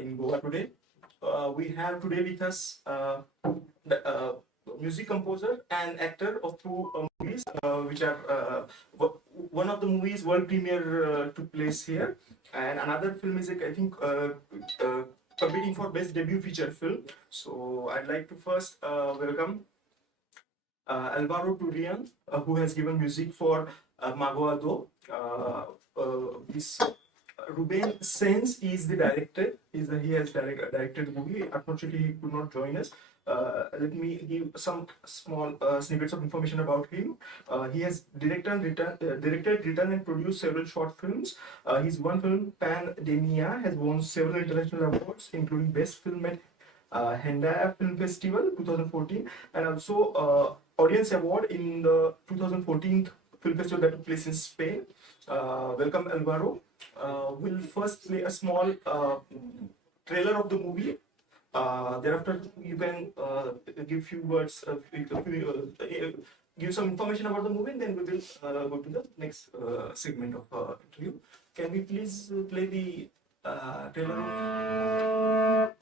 in Goa today. We have today with us the music composer and actor of two movies, which are one of the movies world premiere took place here, and another film is I think competing for best debut feature film. So I'd like to first welcome Alvaro Turian, who has given music for Magoado. This Ruben Sainz is the director. He has directed the movie. Unfortunately, he could not join us. Let me give some small snippets of information about him. He has directed, written, and produced several short films. His one film, Pandemia, has won several international awards, including Best Film at Hendaya Film Festival 2014, and also Audience Award in the 2014 film festival that took place in Spain. Welcome, Alvaro. We'll first play a small trailer of the movie. Thereafter, you can give few words, give some information about the movie, and then we will go to the next segment of interview. Can we please play the trailer?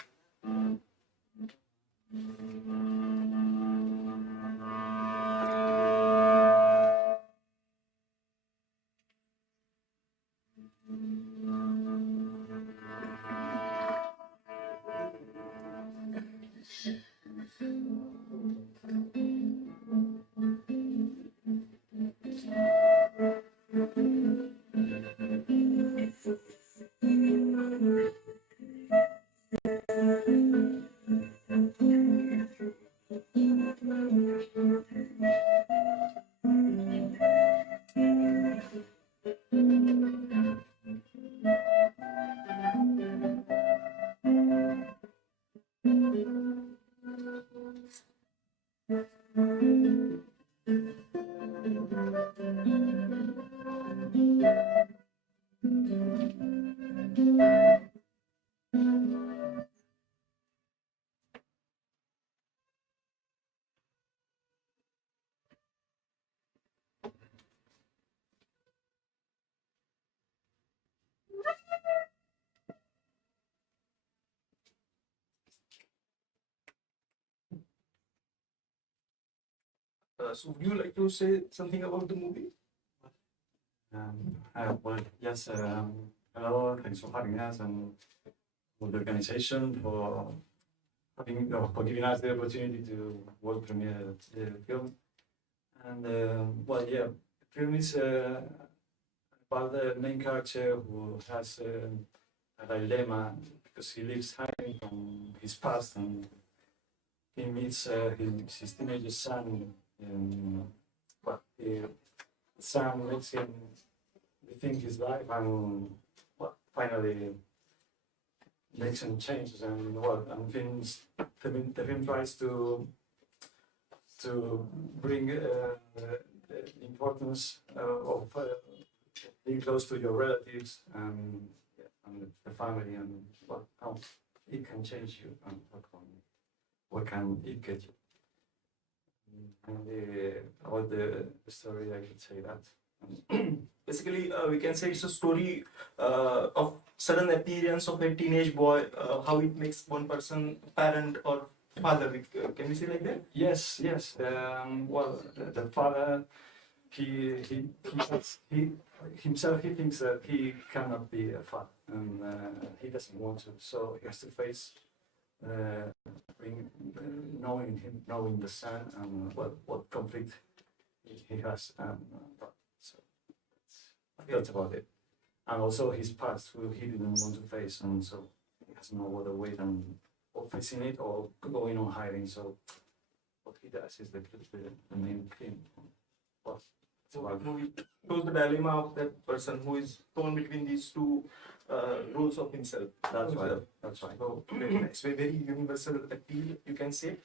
So would you like to say something about the movie? Well, yes, hello, thanks for having us and for the organization for for giving us the opportunity to world premiere the film. And well, yeah, the film is about the main character who has a dilemma because he lives hiding from his past, and he meets his teenage son. But the son makes him rethink his life, and finally makes some changes. And the film tries to bring the importance of being close to your relatives and the family, and how it can change you, and what can it get you. And about the story, I could say that. Basically, we can say it's a story of sudden appearance of a teenage boy, how it makes one person parent or father. Can we say like that? Yes, yes. Well, the father, he himself, he thinks that he cannot be a father, and he doesn't want to. So he has to face knowing the son, and what conflict he has, so that's about it. And also his past, who he didn't want to face, and so he has no other way than facing it or going on hiding. So what he does is the main thing. Well, so movie shows the dilemma of that person who is torn between these two roles of himself. That's right. That's right. So it's a very universal appeal, you can say.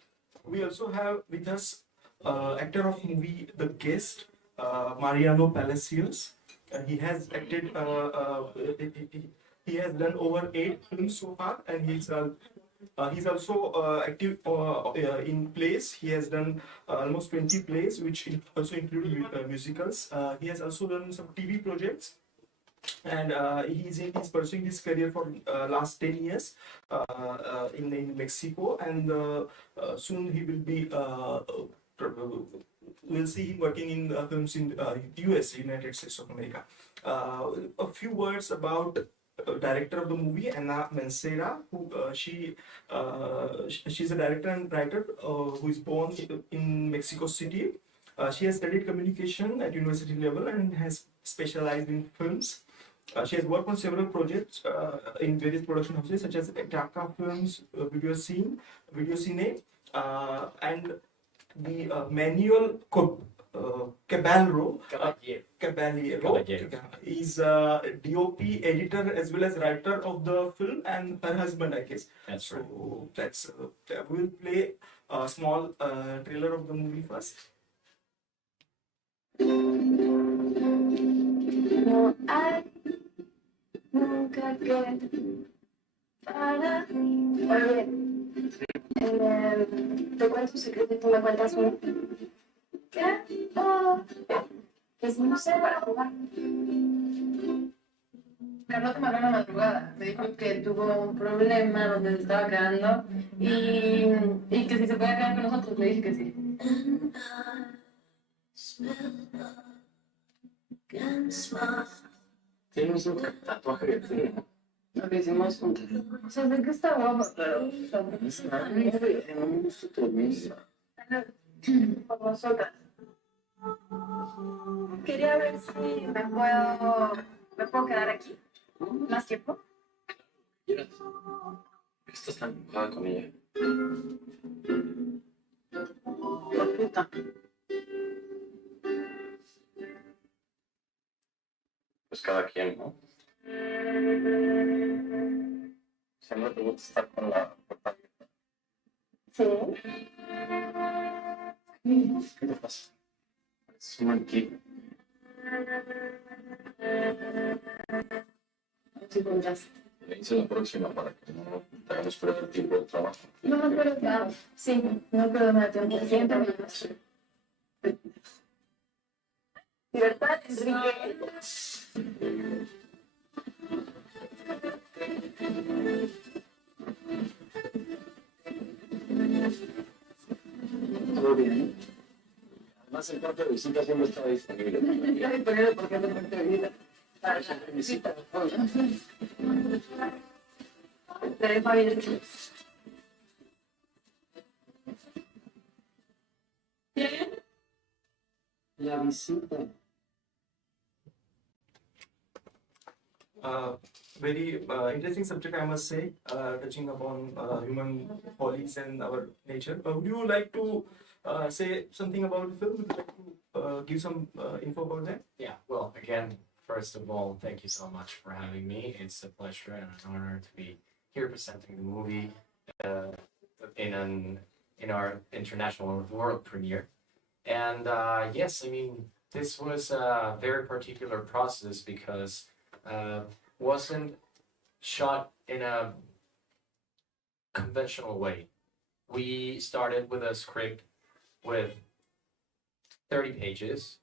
We also have with us actor of movie The Guest, Mariano Palacios. He has acted. He has done over 8 films so far, and he's also active in plays. He has done almost 20 plays, which also include musicals. He has also done some TV projects. and he's pursuing his career for last 10 years in Mexico, and soon he will be we'll see him working in films in US, United States of America. A few words about director of the movie, Anna Mencera, who she's a director and writer who is born in Mexico City. She has studied communication at university level and has specialized in films. She has worked on several projects in various production houses such as Taka Films, Video Cine, and the Manuel Caballero. Caballero is DOP, editor, as well as writer of the film, and her husband, I guess. That's right. So that's we'll play a small trailer of the movie first. No hay nunca que para. Oye, te cuento un secreto y tú me cuentas uno. ¿Qué? Oh, pues no sé para jugar. Carlota me habló en la madrugada. Me dijo que tuvo un problema donde se estaba quedando y que si se podía quedar con nosotros. Le dije que sí. Tienes un tatuaje de Lo que hicimos juntos. O sea, sé que está guapo, pero no me gusta tu misa. por nosotras. Quería ver si me puedo quedar aquí más tiempo. ¿Quieres? Estás tan enojada con ella. La puta. Pues cada quien, ¿no? Siempre te gusta estar con la puerta. Sí. ¿Qué te pasa? Es un antico. Sí, contaste. Le hice la próxima para que no te hagamos perder el tiempo de trabajo. No, pero claro. Sí, no puedo más tiempo. Siguiente minutos. Libertad, Enrique. Todo bien. Además, el cuarto de visita siempre está disponible. Ya me poner porque no me vida. Para la visita. Te dejo abierto. ¿Bien? La visita. Very interesting subject, I must say, touching upon human follies and our nature. Would you like to say something about the film? Would you like to give some info about that? Yeah, well, again, first of all, thank you so much for having me. It's a pleasure and an honor to be here presenting the movie in our international world premiere. And yes, I mean, this was a very particular process because wasn't shot in a conventional way. We started with a script with 30 pages,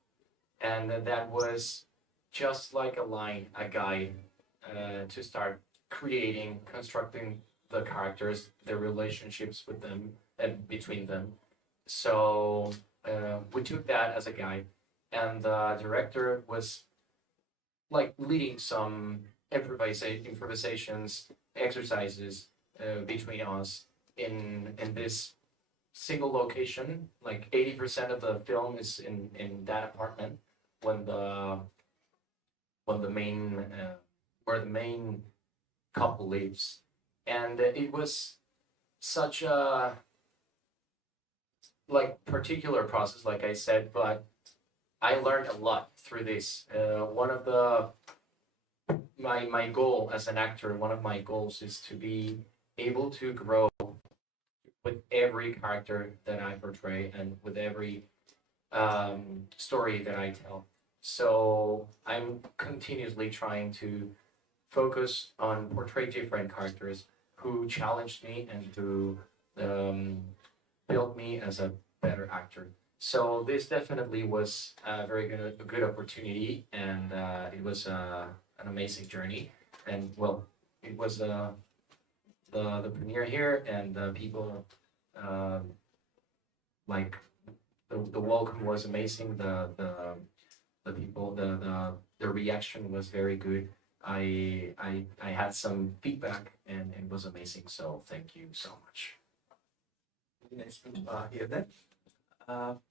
and that was just like a guide to start creating, constructing the characters, the relationships with them and between them. So we took that as a guide, and the director was like leading some improvisations, exercises between us in this single location. Like 80% of the film is in that apartment when the main where the main couple lives, and it was such a like particular process, like I said, but I learned a lot through this. One of my goal as an actor, one of my goals is to be able to grow with every character that I portray and with every story that I tell. So I'm continuously trying to focus on portray different characters who challenged me and who built me as a better actor. So this definitely was a very good opportunity, and it was a an amazing journey. And well, it was the premiere here, and people like the welcome was amazing. The people the reaction was very good. I had some feedback, and it was amazing. So thank you so much. Very nice to hear that.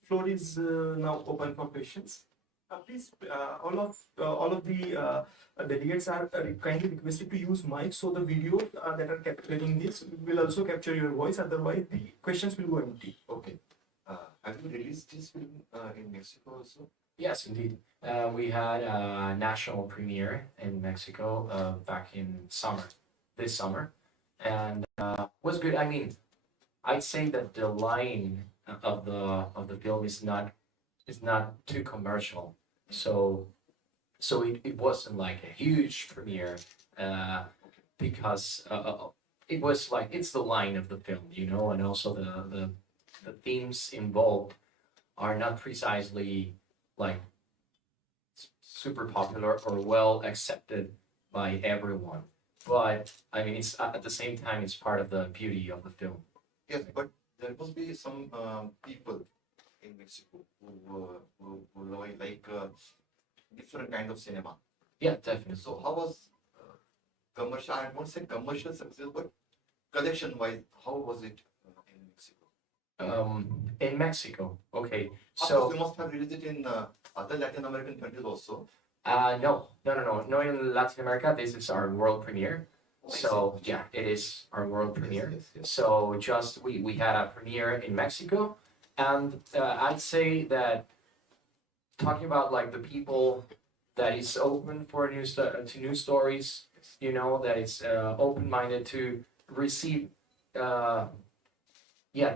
Floor is now open for questions. Please, all of the delegates are kindly requested to use mic, so the videos that are capturing this will also capture your voice. Otherwise, the questions will go empty. Okay. Have you released this film in Mexico also? Yes, indeed. We had a national premiere in Mexico back in this summer, and was good. I mean, I'd say that the line of the film is not too commercial, so it wasn't like a huge premiere because it was like it's the line of the film, you know, and also the themes involved are not precisely like super popular or well accepted by everyone. But I mean, it's at the same time, it's part of the beauty of the film. Yes, but there must be some people in Mexico who like different kind of cinema. Yeah, definitely. So how was commercial? I won't say commercial success, but collection wise, how was it in Mexico? In Mexico, okay. Of course, So you must have released it in other Latin American countries also. no, not in Latin America. This is our world premiere. Oh, I So yeah, it is our world see. premiere. Yes. So just we had a premiere in Mexico, and I'd say that talking about like the people that is open for to new stories, you know, that is open-minded to receive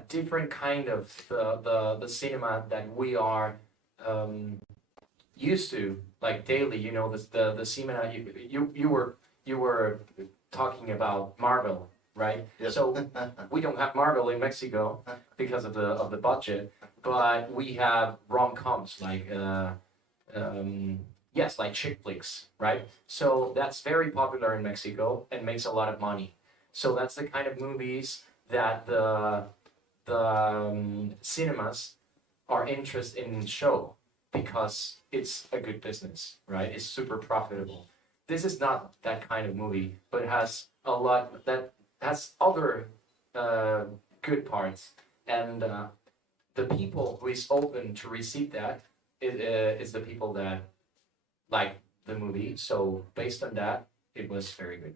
different kind of the cinema that we are used to like daily, you know, the cinema you were talking about Marvel, right? Yes. So we don't have Marvel in Mexico because of the budget, but we have rom-coms like yes, like chick flicks, right? So that's very popular in Mexico and makes a lot of money. So that's the kind of movies that the cinemas are interested in show because it's a good business, right? It's super profitable. This is not that kind of movie, but it has a lot that has other good parts, and the people who is open to receive that is the people that like the movie. So based on that, it was very good.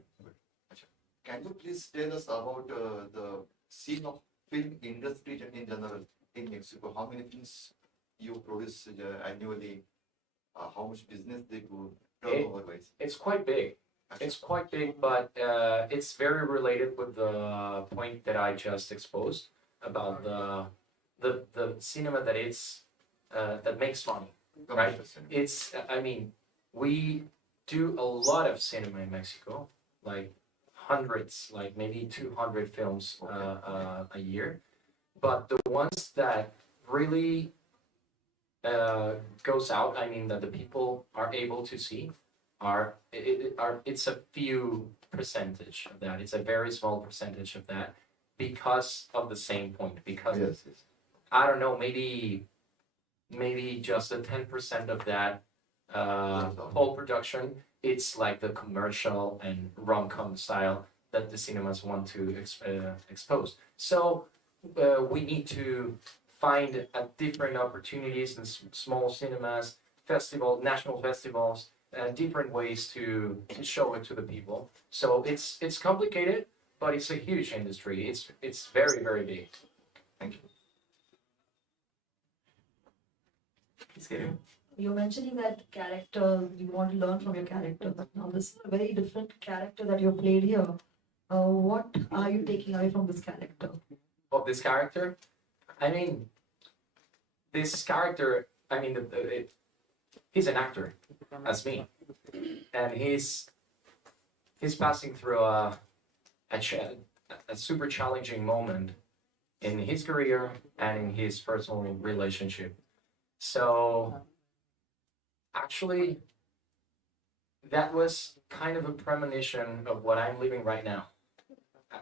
Can you please tell us about the scene of film industry in general in Mexico? How many films you produce annually? How much business they do turnover wise? It's quite big. It's quite big, but it's very related with the point that I just exposed about the cinema that it's that makes money, right? Commercial cinema. It's I mean, we do a lot of cinema in Mexico, like hundreds, like maybe 200 films a year, but the ones that really goes out, I mean that the people are able to see, it's a few percentage of that. It's a very small percentage of that because of the same point. Because Yes. I don't know, maybe just a 10% of that whole production. It's like the commercial and rom-com style that the cinemas want to expose. So we need to find different opportunities in small cinemas, national festivals, different ways to show it to the people. So it's complicated, but it's a huge industry. It's very, very big. Thank you. Please carry on. You're mentioning that character, you want to learn from your character, but now this is a very different character that you played here. What are you taking away from this character? Of this character, I mean, he's an actor, as me, and he's passing through a super challenging moment in his career and in his personal relationship. So actually, that was kind of a premonition of what I'm living right now.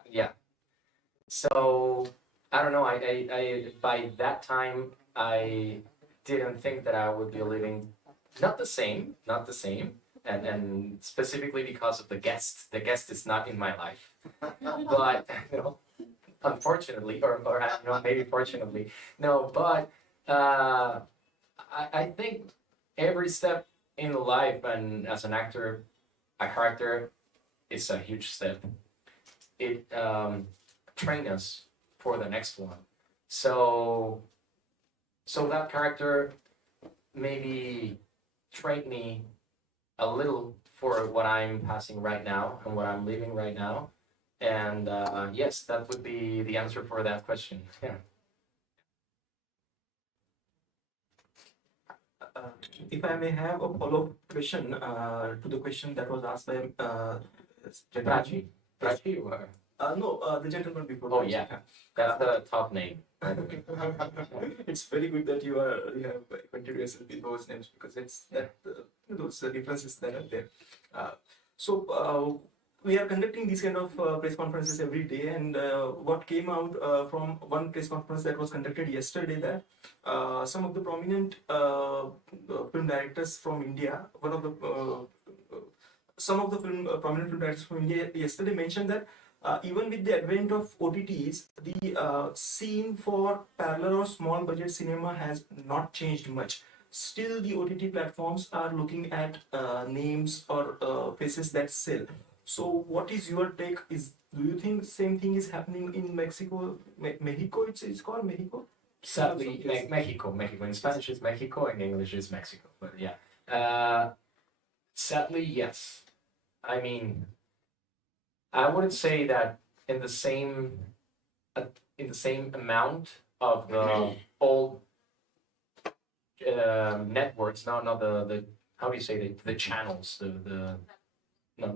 Yeah. So I don't know. I by that time I didn't think that I would be living not the same, and specifically because of the guest. The guest is not in my life, but you know, unfortunately, or you know, maybe fortunately, no. But I think every step in life and as an actor, a character, is a huge step. It train us for the next one. So that character maybe trained me a little for what I'm passing right now and what I'm living right now. And yes, that would be the answer for that question. Yeah. Uh, if I may have a follow-up question to the question that was asked by gentleman. Prachi or? No, the gentleman before. Oh Prachi. yeah, that's the top name. It's very good that you have acquainted yourself with those names because it's that those differences that are there. So we are conducting these kind of press conferences every day, and what came out from one press conference that was conducted yesterday that some of the prominent film directors from India, some of the prominent film directors from India yesterday mentioned that even with the advent of OTTs, the scene for parallel or small budget cinema has not changed much. Still, the OTT platforms are looking at names or faces that sell. So, what is your take? Do you think same thing is happening in Mexico? Mexico, it's called Mexico. Sadly, Mexico. In Spanish is Mexico, in English is Mexico. But yeah, sadly, yes. I mean, I wouldn't say that in the same amount of the old networks. No, not the how do you say the channels, the no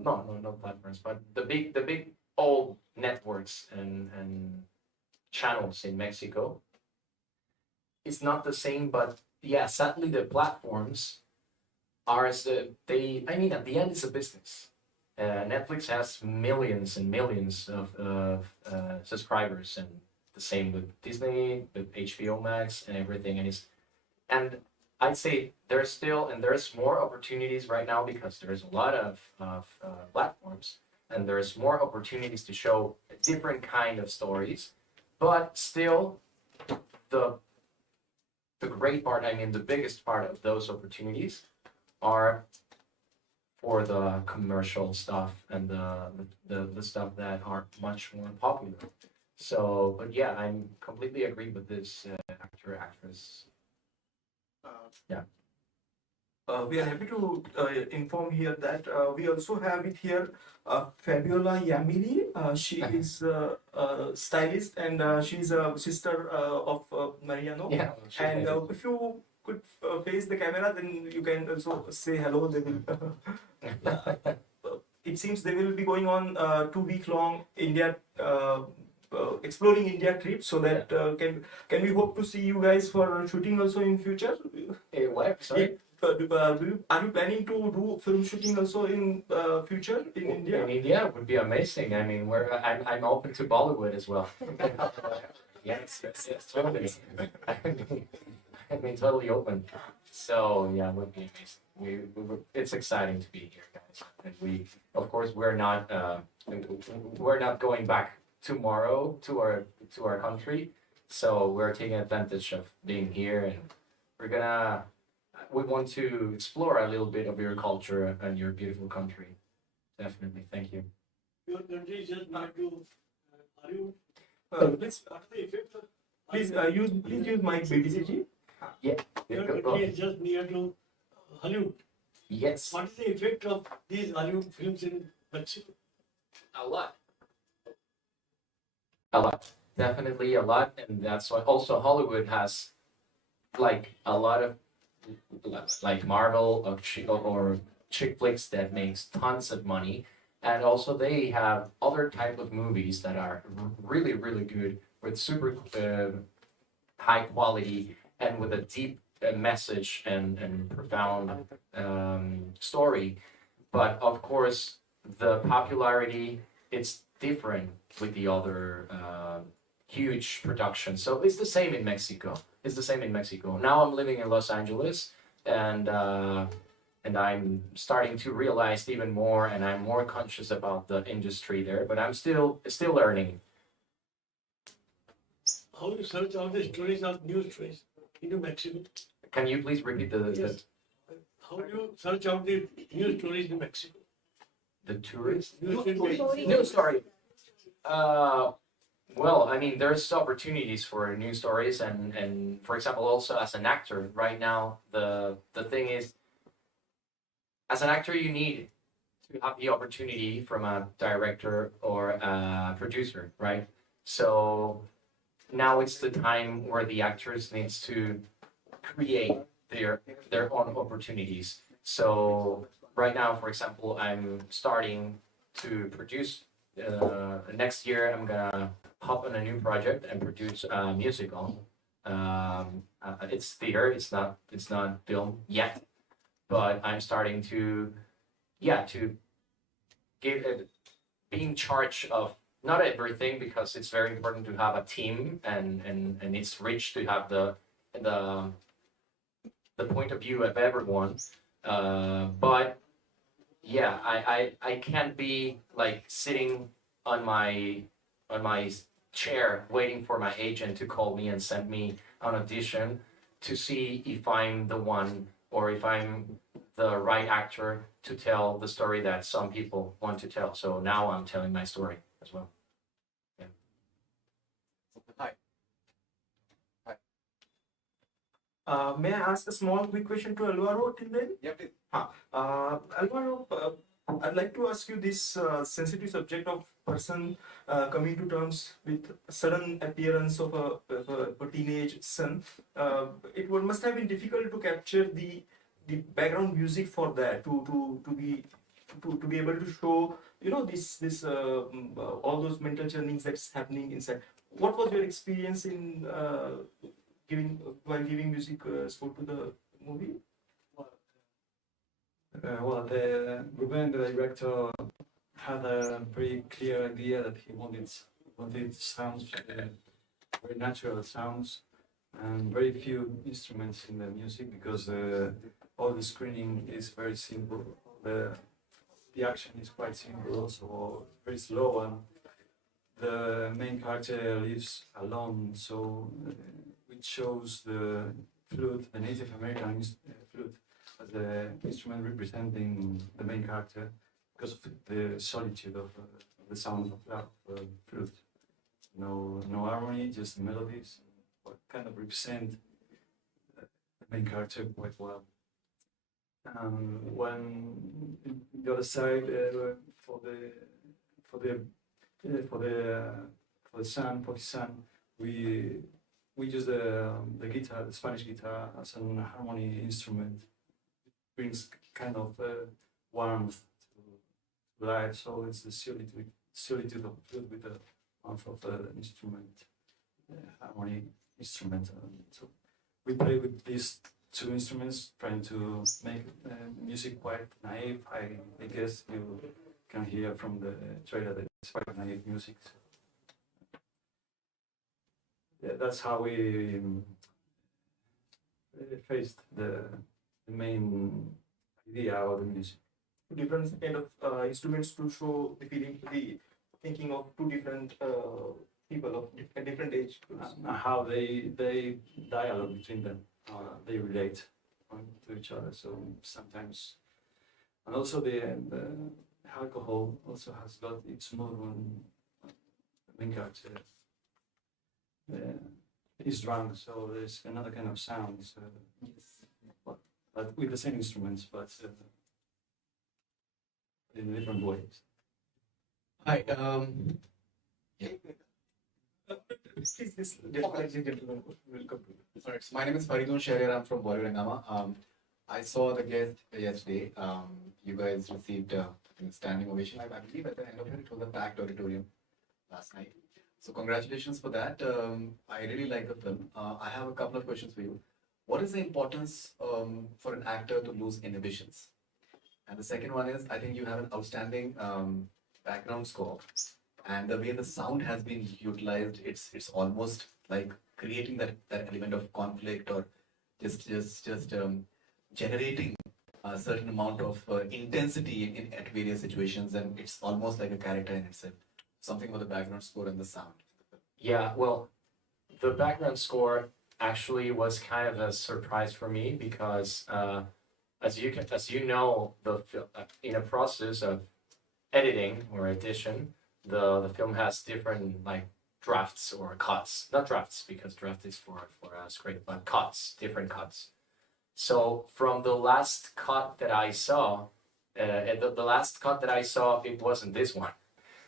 platforms, but the big old networks and channels in Mexico. It's not the same, but yeah, sadly the platforms are as they. I mean, at the end, it's a business. Netflix has millions and millions of subscribers, and the same with Disney, with HBO Max, and everything. And I'd say there's more opportunities right now because there's a lot of platforms, and there's more opportunities to show a different kind of stories. But still, the great part, I mean, the biggest part of those opportunities are for the commercial stuff and the stuff that are much more popular. So, but yeah, I'm completely agree with this actress. Yeah. We are happy to inform here that we also have it here Fabiola Yamili. She is a stylist and she's a sister of Mariano. Yeah. And if you could face the camera, then you can also say hello. They will, it seems they will be going on 2 week long India exploring India trip. So that can we hope to see you guys for shooting also in future? What? Sorry. Are you planning to do film shooting also in future in India? In India would be amazing. I mean, I'm open to Bollywood as well. yes, totally. I mean, totally open. So yeah, it would be amazing. It's exciting to be here, guys. And of course, we're not going back tomorrow to our country. So we're taking advantage of being here, and we want to explore a little bit of your culture and your beautiful country. Definitely, thank you. Your country is just not to. Are you? Please use mic BBCG. Yeah. Your country is just near to Hollywood. Yes. What is the effect of these Hollywood films in Mexico? A lot. A lot. Definitely a lot, and that's why also Hollywood has like a lot of like Marvel or chick flicks that makes tons of money, and also they have other type of movies that are really good with super high quality and with a deep message and profound story. but of course, the popularity, it's different with the other huge productions. So it's the same in Mexico. It's the same in Mexico. Now I'm living in Los Angeles, and I'm starting to realize even more, and I'm more conscious about the industry there. But I'm still learning. How do you search out the stories of news stories into Mexico? Can you please repeat Yes. How do you search out the news stories in Mexico? the tourist? News New story. Well, I mean, there's opportunities for new stories, and for example, also as an actor, right now, the thing is, as an actor, you need to have the opportunity from a director or a producer, right? So now it's the time where the actors needs to create their own opportunities. So right now, for example, I'm starting to produce. Next year, I'm gonna hop on a new project and produce a musical. It's theater. It's not film yet, but I'm starting to, yeah, to give it, be in charge of not everything, because it's very important to have a team, and it's rich to have the the point of view of everyone. But yeah, I can't be like sitting on my chair waiting for my agent to call me and send me an audition to see if I'm the one, or if I'm the right actor to tell the story that some people want to tell. So now I'm telling my story as well. Hi. May I ask a small quick question to Alvaro till then? Yeah, please. Alvaro, I'd like to ask you this sensitive subject of person coming to terms with sudden appearance of a teenage son. Must have been difficult to capture the background music for that, to be able to show, you know, this all those mental churnings that's happening inside. What was your experience in while giving music score to the movie? Well, the Ruben, the director, had a very clear idea that he wanted sounds, very natural sounds, and very few instruments in the music, because all the screening is very simple. The action is quite simple, also very slow, and the main character lives alone, so it shows the flute, the Native American flute, as the instrument representing the main character, because of the solitude of the sound of that flute. No harmony, just melodies, what kind of represent the main character quite well. When the other side, for his son, we use the guitar, the Spanish guitar, as an harmony instrument. It brings kind of warmth to life. So it's the solitude of flute with the warmth of the instrument, harmony instrument. So we play with these two instruments, trying to make music quite naive. I guess you can hear from the trailer that it's quite naive music. So, yeah, that's how we faced the main idea of the music. Different kind of instruments to show the feeling, the thinking of two different people of different age groups. How they dialogue between them, they relate to each other. So sometimes, and also the alcohol also has got its mood when the main character is drunk. So there's another kind of sound. So, but with the same instruments, but in different ways. Hi. Please, this gentleman will come to you. Alright, so my name is Faridun Sharir. I'm from Bollywood and Gama. I saw the guest yesterday. You guys received a standing ovation. I believe at the end of it, it was a packed auditorium last night. So congratulations for that. I really like the film. I have a couple of questions for you. What is the importance for an actor to lose inhibitions? And the second one is, I think you have an outstanding background score, and the way the sound has been utilized, it's almost like creating that element of conflict, or just generating a certain amount of intensity at various situations, and it's almost like a character in itself. Something about the background score and the sound. Yeah, well, the background score actually was kind of a surprise for me because, as you know, in a process of editing or edition, the film has different like drafts or cuts. Not drafts because draft is for a script, but cuts, different cuts. So from the last cut that I saw, the last cut that I saw, it wasn't this one.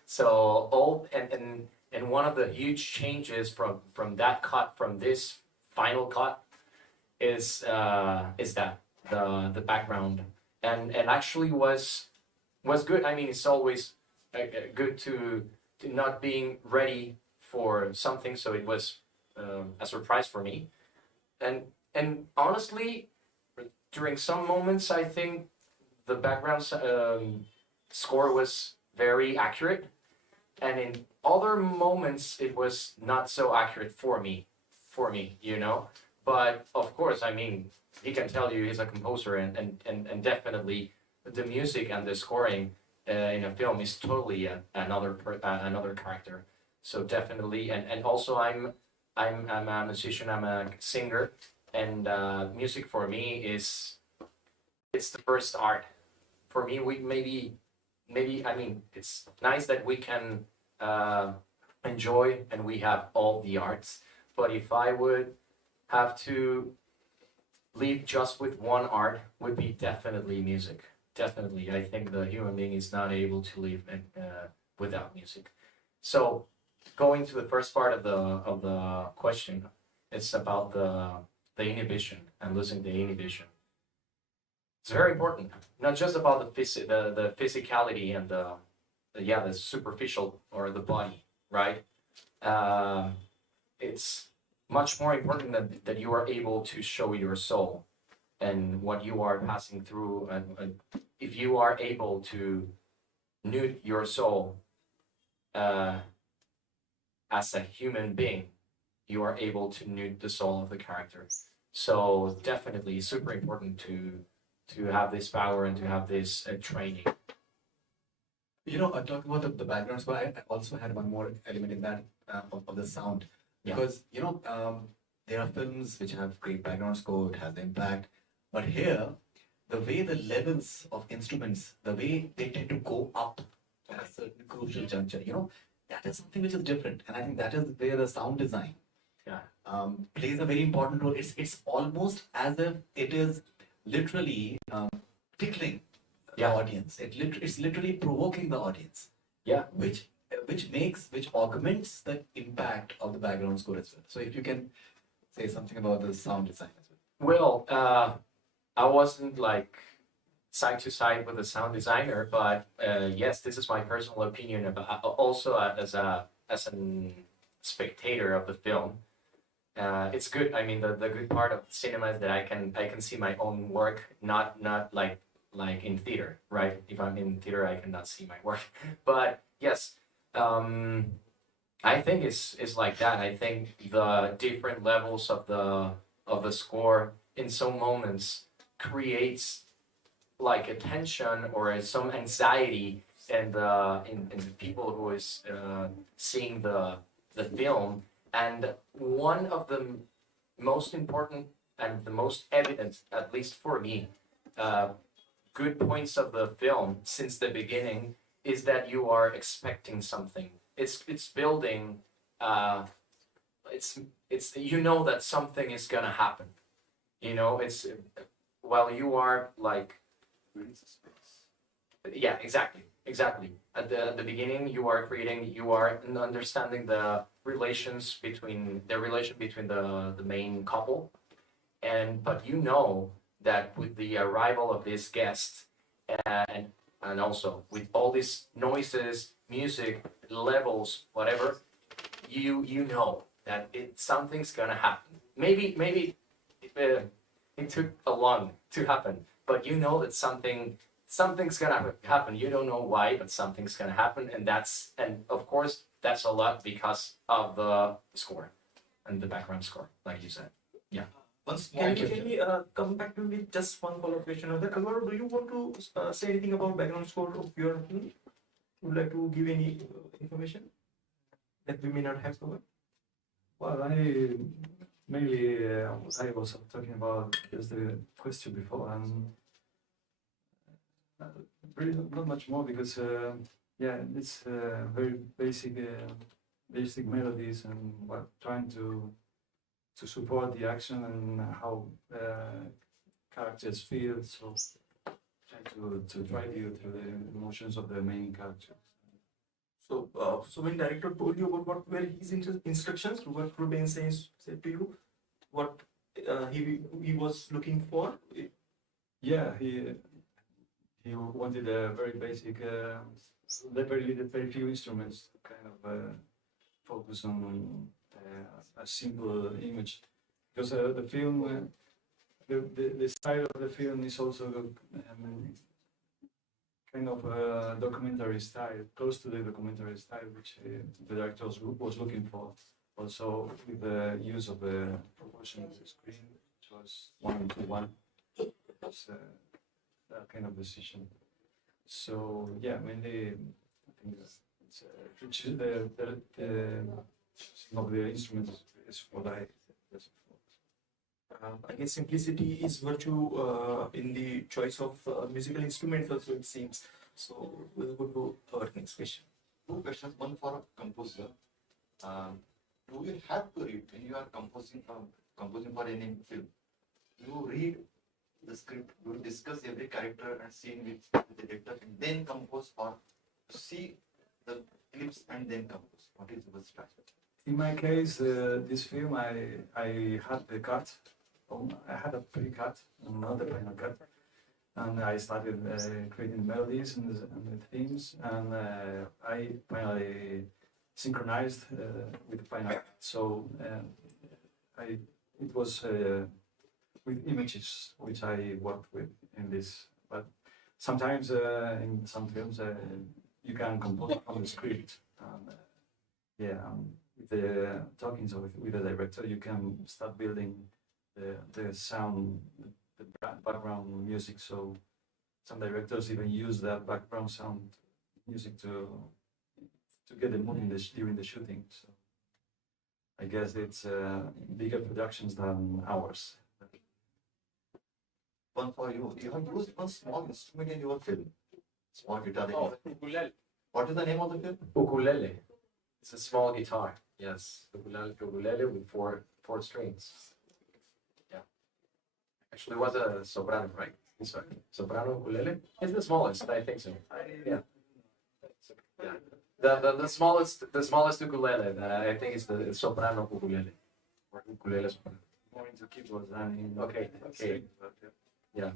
So and one of the huge changes from that cut, from this final cut, is that the background, and actually was good. I mean, it's always good to not being ready for something, so it was a surprise for me, and honestly, during some moments, I think the background score was very accurate, and in other moments it was not so accurate for me, you know. But of course, I mean, he can tell you he's a composer, and definitely the music and the scoring in a film is totally another character. So definitely, and also I'm a musician, I'm a singer, and music for me is, it's the first art. For me, we maybe I mean, it's nice that we can enjoy and we have all the arts, but if I would have to live just with one art, would be definitely music. Definitely, I think the human being is not able to live without music. So going to the first part of the question, it's about the inhibition and losing the inhibition. It's very important, not just about the physicality and the superficial or the body, right? It's much more important that you are able to show your soul and what you are passing through, and if you are able to nude your soul as a human being, you are able to nude the soul of the character. So definitely super important to have this power and to have this training. You know, talking about the background score, I also had one more element in that of the sound. Yeah. Because, you know, there are films which have great background score, it has the impact. But here, the way the levels of instruments, the way they tend to go up at a certain crucial juncture, you know, that is something which is different. And I think that is where the sound design plays a very important role. It's almost as if it is literally tickling the audience. It's literally provoking the audience. Yeah. Which augments the impact of the background score as well. So if you can say something about the sound design as well. Well, I wasn't like side to side with a sound designer, but yes, this is my personal opinion about also as a spectator of the film. It's good. I mean, the good part of cinema is that I can see my own work, not like in theater, right? If I'm in theater, I cannot see my work. But yes, I think it's like that. I think the different levels of the score in some moments creates like a tension or some anxiety in the people who is seeing the film. And one of the most important and the most evident, at least for me, good points of the film since the beginning is that you are expecting something. It's building. It's you know that something is gonna happen. You know, it's while you are like. Yeah, exactly. At the beginning, you are understanding the relation between the main couple, but you know that with the arrival of this guest, and also with all these noises, music, levels, whatever, you know that something's gonna happen. Maybe it took a long to happen, but you know that something's gonna happen. You don't know why, but something's gonna happen, and of course that's a lot because of the score and the background score, like you said. Yeah. One small Can question. we come back to with just one follow-up question on that? Alvaro, do you want to say anything about background score of your film? Would you like to give any information that we may not have covered? Well, mainly I was talking about just the question before, and really not much more because yeah, it's very basic melodies and what trying to support the action and how characters feel. So trying to drive you through the emotions of the main characters. So, so when director told you about what were his instructions, what Ruben said to you, what he was looking for? Yeah, he wanted a very basic, very few instruments to kind of focus on a simple image, because the film, the style of the film is also kind of a documentary style, close to the documentary style, which the director was looking for. Also with the use of the proportion of the screen, which was 1:1. That's that kind of decision. So yeah, mainly I think it's the choosing of the instruments is what I guess. I guess simplicity is virtue in the choice of musical instruments also, it seems. So we'll go to our next question. Two questions, one for a composer. Do you have to read when you are composing for any film? You read the script, you discuss every character and scene with the director, and then compose, or see the clips and then compose? What is the strategy? In my case, this film, I had the cut. I had a pre-cut, not the final cut, and I started creating melodies and the themes, and I finally synchronized with the final cut. So it was with images which I worked with in this. But sometimes in some films you can compose from the script. And, with the talkings with the director, you can start building the sound, the background music. So some directors even use that background sound music to get the mood during the shooting. So I guess it's bigger productions than ours. One for you. You have used one small instrument in your film. Small guitar. Ukulele. What is the name of the film? Ukulele. It's a small guitar. Yes, ukulele with four strings. Yeah. Actually, it was a soprano, right? Sorry, soprano ukulele. It's the smallest, I think so. Yeah. Yeah. The smallest ukulele. I think it's the soprano ukulele or ukulele soprano. More into keyboards than in Okay. but, Yeah.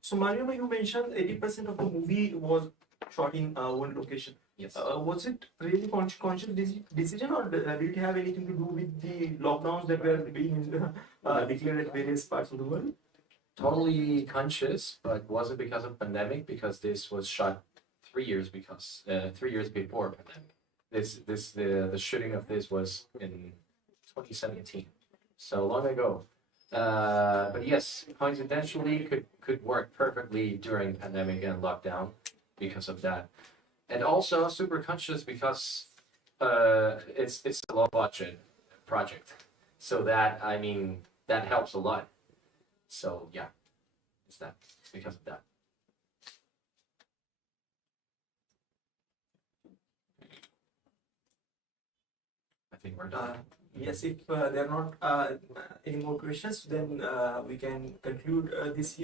So Mario, you mentioned 80% of the movie was shot in one location. Yes. Was it really conscious decision, or did it have anything to do with the lockdowns that were being declared at various parts of the world? Totally conscious, but wasn't because of pandemic, because this was shot 3 years before pandemic. The shooting of this was in 2017, so long ago. But yes, coincidentally could work perfectly during pandemic and lockdown because of that, and also super conscious because it's a low budget project, so that that helps a lot. So yeah, it's because of that. I think we're done. Yes, if there are not any more questions, then we can conclude this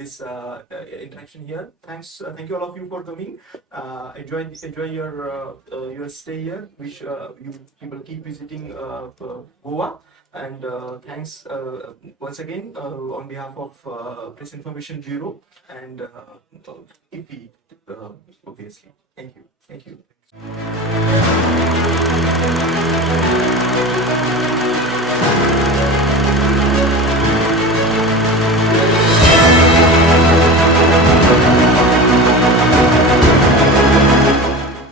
interaction here. Thanks, thank you all of you for coming. Enjoy your stay here. Wish you will keep visiting Goa. And thanks once again on behalf of Press Information Bureau and IFFI, obviously. Thank you.